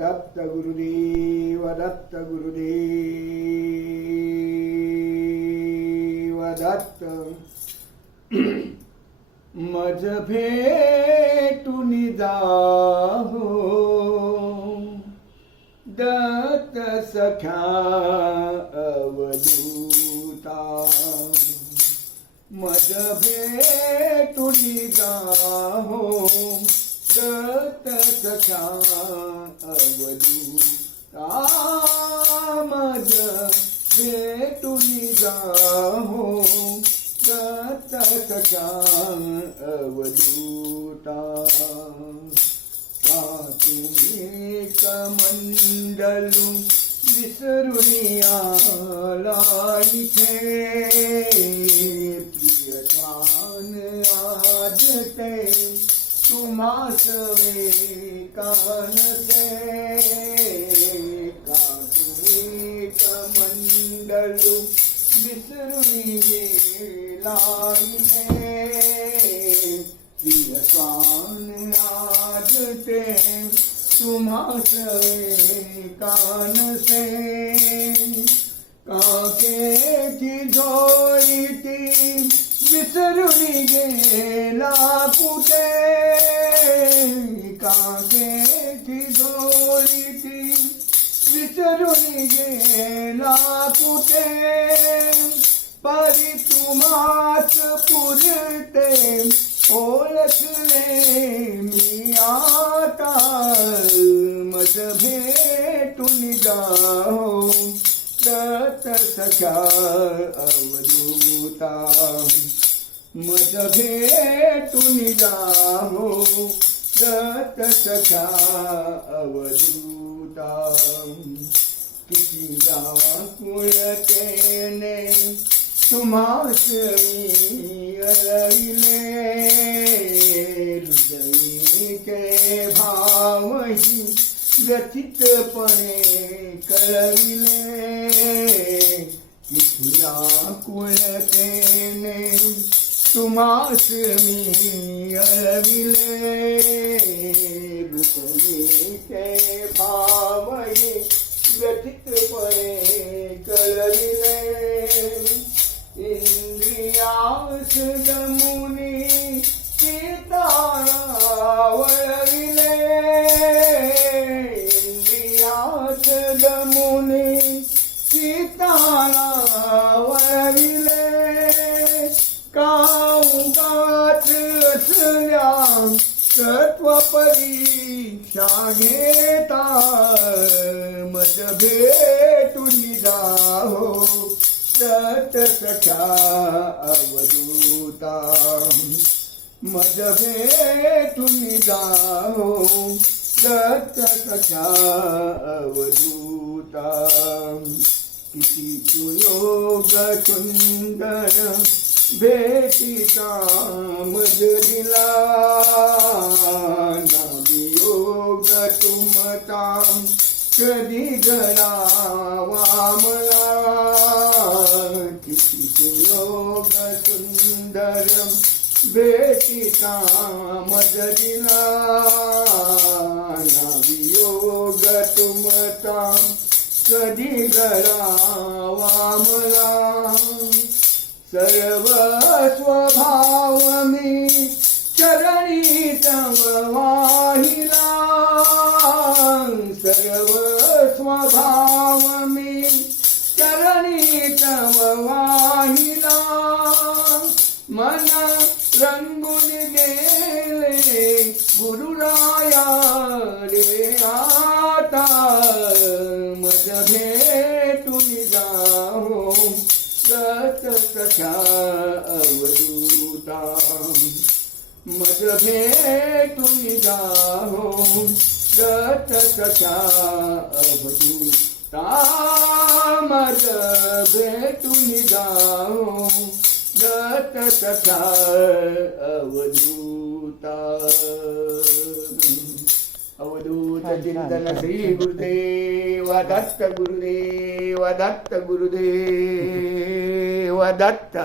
दत्त गुरुदेव दत्त गुरुदेव दत्त मज भेटून जाहो दत्त सख्या अवधूता मज भेटून जाहो दत्त सख्या अवधूता मज भेटून जाहो दत्त सख्या अवधूता तुम्ही कमंडलू विसरून आला इथे प्रियवान आज ते तुम्हास कानते का तुम्ही कमंडलू विसरून गेला इथे प्रियवान आज ते तुम्हास कानसे काकेची झोळीती विसरून गेला कुठे काकेची झोळीती विसरून गेला कुठे परी तुम्हास पुरते ओळखले मी आता मज भेटून जाहो दत्त सख्या अवधूता मज भेटून जाहो दत्त सख्या अवधूता किती व्याकुळतेने तुम्हास मी अरविले हृदयी के भावही व्यथितपणे कळविले किती व्याकुळतेने तुम्हास मी अरविले हृदयी के भावही व्यथितपणे कळविले इंद्रियास दमुनी चित्ताला वळविले इंद्रियास दमुनी चित्ताला वळविले काऊगात असल्या सत्व परीक्षा घेता मज भेटून जाहो दत्त सख्या अवधूता मज भेटून जाहो दत्त सख्या अवधूता किती सुयोग सुंदर भेटीचा मज दिला ना वियोग तुमता कधी घडावा मला किती सुयोग सुंदर भेटीचा मज दिला ना वियोग तुमचा कधी घडावा मला सर्व स्वभाव मी चरणी तव वाहिला सर्व स्वभाव मी चरणी तव वाहिला मन रंगून गेले गुरुराया रे आता मज भेटून जाहो दत्त सख्या अवधूता मज भेटून जाहो दत्त सख्या अवधूता मज भेटून जाहो दत्त सख्या अवधूता अवधूत चिंतन श्री गुरुदेव दत्त गुरुदेव दत्त गुरुदेव दत्त।